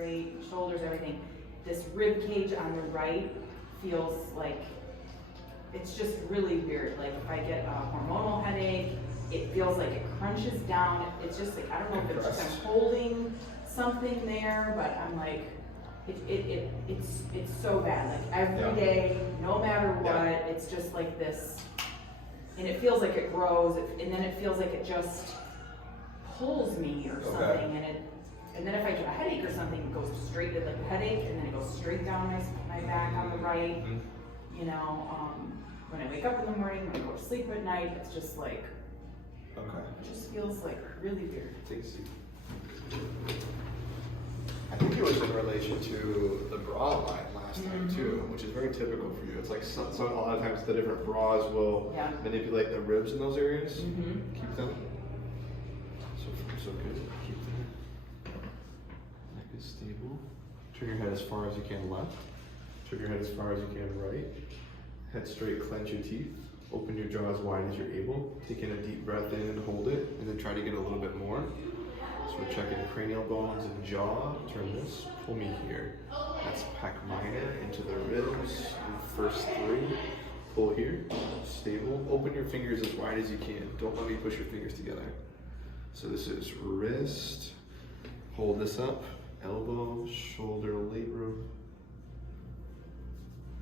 great, shoulders, everything. This rib cage on the right feels like, it's just really weird. Like if I get a hormonal headache, it feels like it crunches down. It's just like, I don't know if it's just I'm holding something there, but I'm like, it's so bad. Like every day, no matter what, it's just like this, and it feels like it grows, and then it feels like it just pulls me or something, and then if I get a headache or something, it goes straight to like a headache, and then it goes straight down my back on the right. You know, when I wake up in the morning, when I go to sleep at night, it's just like, it just feels like really weird. Take a seat. I think it was in relation to the bra line last time too, which is very typical for you. It's like so a lot of times the different bras will manipulate the ribs in those areas. Keep them. So good. Keep them. Neck is stable. Turn your head as far as you can left. Turn your head as far as you can right. Head straight, clench your teeth. Open your jaw as wide as you're able. Take in a deep breath in and hold it, and then try to get a little bit more. So we're checking cranial bones and jaw. Turn this. Pull me here. That's pec minor into the ribs. First three. Pull here. Stable. Open your fingers as wide as you can. Don't let me push your fingers together. So this is wrist. Hold this up. Elbow, shoulder, labrum.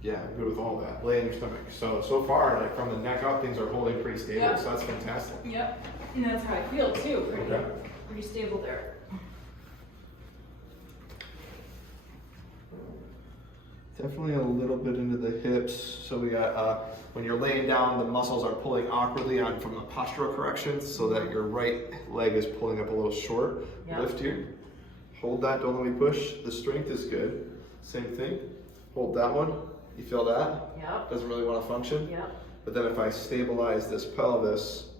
Yeah, I'm good with all that. Lay on your stomach. So far, like from the neck up, things are holding pretty stable, so that's fantastic. Yep, and that's how I feel too, pretty stable there. Definitely a little bit into the hips. So we got, when you're laying down, the muscles are pulling awkwardly on from the postural corrections so that your right leg is pulling up a little short. Lift here. Hold that, don't let me push. The strength is good. Same thing. Hold that one. You feel that? Yep. Doesn't really want to function. Yep. But then if I stabilize this pelvis,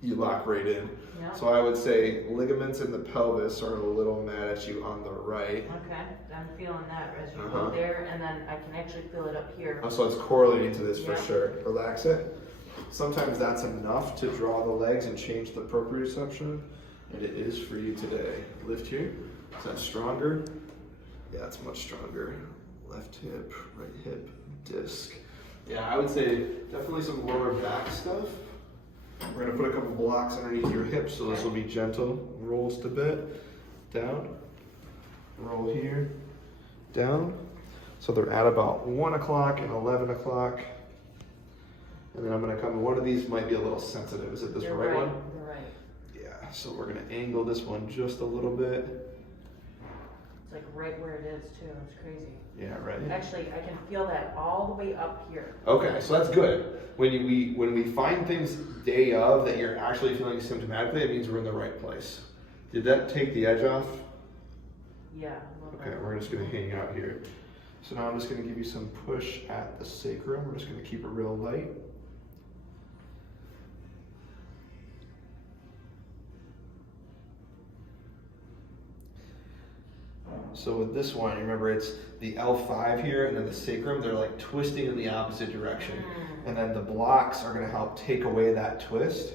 you lock right in. Yep. So I would say ligaments in the pelvis are a little mad at you on the right. Okay, I'm feeling that as you go there, and then I can actually feel it up here. Oh, so it's correlating to this for sure. Relax it. Sometimes that's enough to draw the legs and change the proprioception, and it is for you today. Lift here. Is that stronger? Yeah, it's much stronger. Left hip, right hip, disc. Yeah, I would say definitely some lower back stuff. We're gonna put a couple blocks underneath your hips, so this will be gentle. Roll just a bit, down, roll here, down. So they're at about 1 o'clock and 11 o'clock. And then I'm gonna come, one of these might be a little sensitive. Is it this right one? You're right. Yeah, so we're gonna angle this one just a little bit. It's like right where it is too, it's crazy. Yeah, right. Actually, I can feel that all the way up here. Okay, so that's good. When we find things day of that you're actually feeling symptomatically, it means we're in the right place. Did that take the edge off? Yeah. Okay, we're just gonna hang out here. So now I'm just gonna give you some push at the sacrum. We're just gonna keep it real light. So with this one, remember it's the L5 here and then the sacrum, they're like twisting in the opposite direction. And then the blocks are gonna help take away that twist.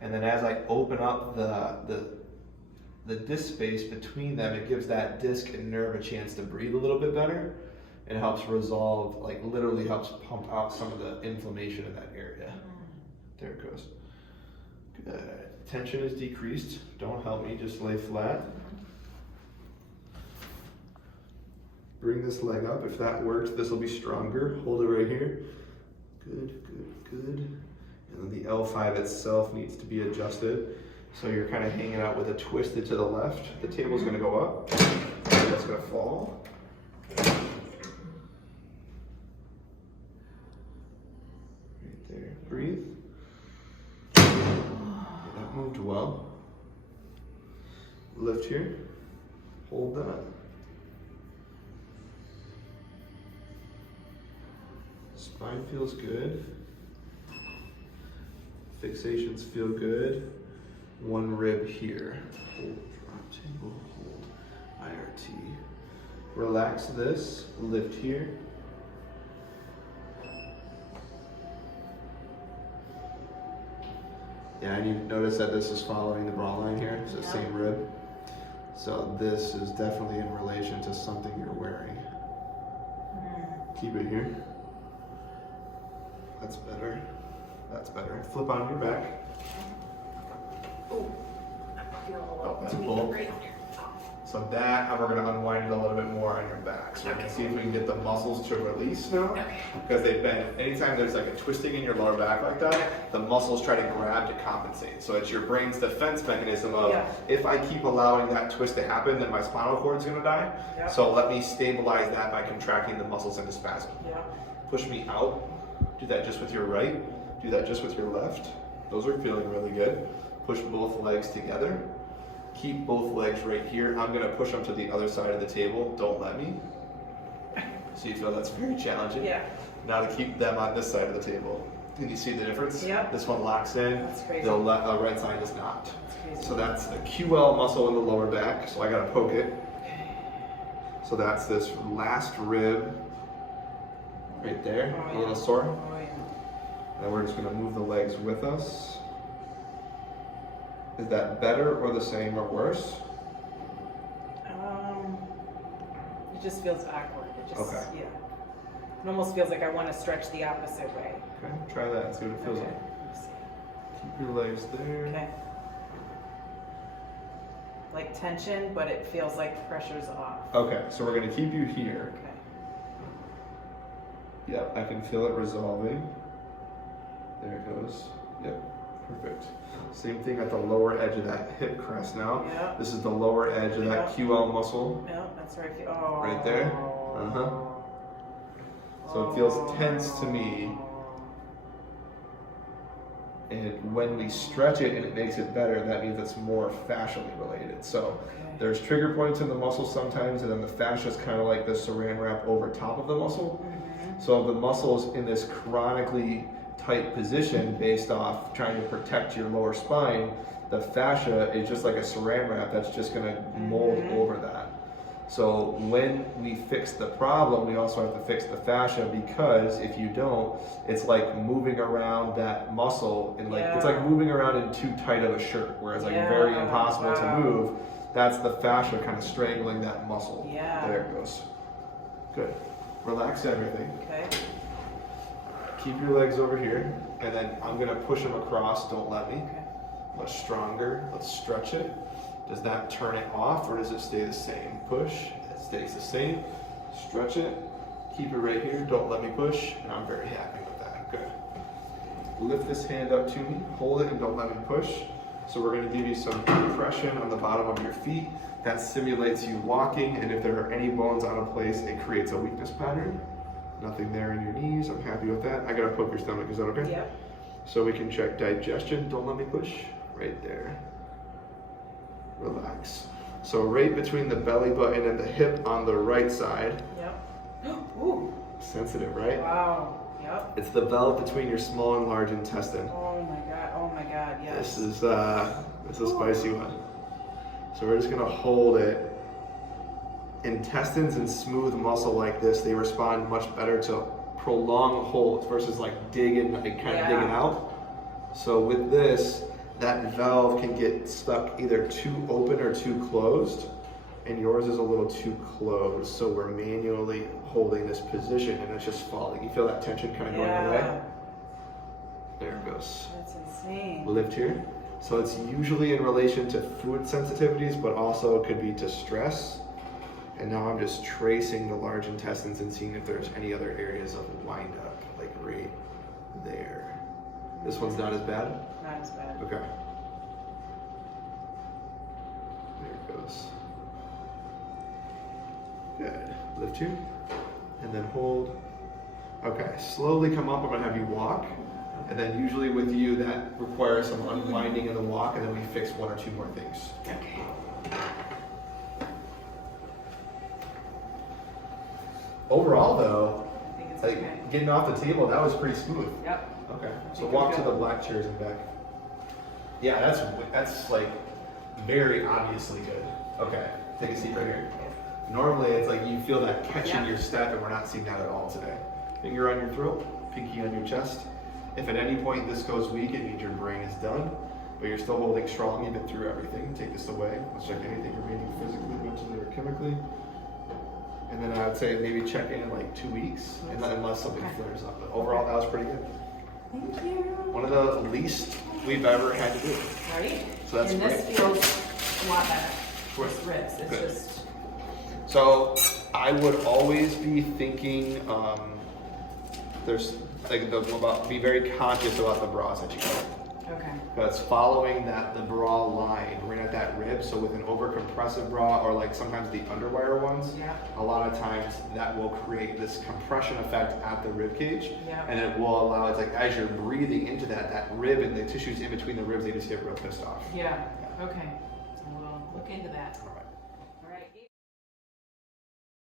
And then as I open up the disc space between them, it gives that disc and nerve a chance to breathe a little bit better. And it helps resolve, like literally helps pump out some of the inflammation in that area. There it goes. Good. Tension is decreased. Don't help me, just lay flat. Bring this leg up. If that works, this will be stronger. Hold it right here. Good, good, good. And then the L5 itself needs to be adjusted. So you're kind of hanging out with it twisted to the left. The table's gonna go up. That's gonna fall. Right there. Breathe. Okay, that moved well. Lift here. Hold that. Spine feels good. Fixations feel good. One rib here. Hold, drop table, hold. IRT. Relax this. Lift here. Yeah, and you notice that this is following the bra line here. It's the same rib. So this is definitely in relation to something you're wearing. Keep it here. That's better. That's better. Flip on your back. Oh, I feel a Oh, little that's tweak cool. right there. So that, and we're going to unwind it a little bit more on your back. So we can see if we can get the muscles to release now. Because they've been, anytime there's like a twisting in your lower back like that, the muscles try to grab to compensate. So it's your brain's defense mechanism of, if I keep allowing that twist to happen, then my spinal cord's going to die. So let me stabilize that by contracting the muscles into spasm. Push me out. Do that just with your right. Do that just with your left. Those are feeling really good. Push both legs together. Keep both legs right here. I'm going to push them to the other side of the table. Don't let me. So you feel that's very challenging. Now to keep them on this side of the table. Can you see the difference? This one locks in. That's crazy. The right side does not. So that's the QL muscle in the lower back. So I got to poke it. So that's this last rib right there. A little sore. And we're just going to move the legs with us. Is that better or the same or worse? It just feels awkward. It just, yeah. It almost feels like I want to stretch the opposite way. Okay, try that and see what it feels like. Keep your legs there. Okay. Like tension, but it feels like pressure's off. Okay, so we're going to keep you here. Okay. Yep, I can feel it resolving. There it goes. Yep, perfect. Same thing at the lower edge of that hip crest now. This is the lower edge of that QL muscle. That's where I feel. Oh. Right there. So it feels tense to me. And when we stretch it and it makes it better, that means it's more fascially related. So there's trigger points in the muscle sometimes, and then the fascia is kind of like the saran wrap over top of the muscle. So the muscle's in this chronically tight position based off trying to protect your lower spine. The fascia is just like a saran wrap that's just going to mold over that. So when we fix the problem, we also have to fix the fascia, because if you don't, it's like moving around that muscle, and like it's like moving around in too tight of a shirt, where it's like very impossible to move. That's the fascia kind of strangling that muscle. There it goes. Good. Relax everything. Keep your legs over here, and then I'm going to push them across. Don't let me. Much stronger. Let's stretch it. Does that turn it off, or does it stay the same? Push. It stays the same. Stretch it. Keep it right here. Don't let me push. And I'm very happy with that. Good. Lift this hand up to me. Hold it and don't let me push. So we're going to give you some compression on the bottom of your feet. That simulates you walking, and if there are any bones out of place, it creates a weakness pattern. Nothing there in your knees. I'm happy with that. I got to poke your stomach. Is that okay? So we can check digestion. Don't let me push. Right there. Relax. So right between the belly button and the hip on the right side. Ooh. Sensitive, right? Wow. It's the valve between your small and large intestine. Oh my god. Oh my god. Yes. This is a spicy one. So we're just gonna hold it. Intestines and smooth muscle like this, they respond much better to prolonged holds versus like digging, like kind of digging out. So with this, that valve can get stuck either too open or too closed, and yours is a little too closed. So we're manually holding this position, and it's just falling. You feel that tension kind of going away? There it goes. That's insane. Lift here. So it's usually in relation to food sensitivities, but also could be to stress. And now I'm just tracing the large intestines and seeing if there's any other areas of wind up, like right there. This one's not as bad? Not as bad. Okay. There it goes. Good. Lift here. And then hold. Okay. Slowly come up. I'm going to have you walk. And then usually with you, that requires some unwinding in the walk, and then we fix one or two more things. Okay. Overall, though, I think it's like getting off the table, that was pretty smooth. Okay. So walk to the black chairs and back. Yeah, that's like very obviously good. Okay. Take a seat right here. Normally, it's like you feel that catch in your step, and we're not seeing that at all today. Finger on your throat, pinky on your chest. If at any point this goes weak, it means your brain is done. but you're still holding strong even through everything. Take this away. Let's check anything remaining physically, mentally, or chemically. And then I would say maybe check in like 2 weeks, and unless something flares up. But overall, that was pretty good. Thank you. One of the least we've ever had to do. Right? So that's and great. this feels a lot better. Right. This ribs, it's Good. just. So I would always be thinking, there's like be very conscious about the bras that you wear. Okay. Because following the bra line right at that rib, so with an over compressive bra or like sometimes the underwire ones, a lot of times that will create this compression effect at the rib cage, and it will allow, it's like as you're breathing into that rib and the tissues in between the ribs, they just get real pissed off. Yeah. Okay. So we'll look into that. All right.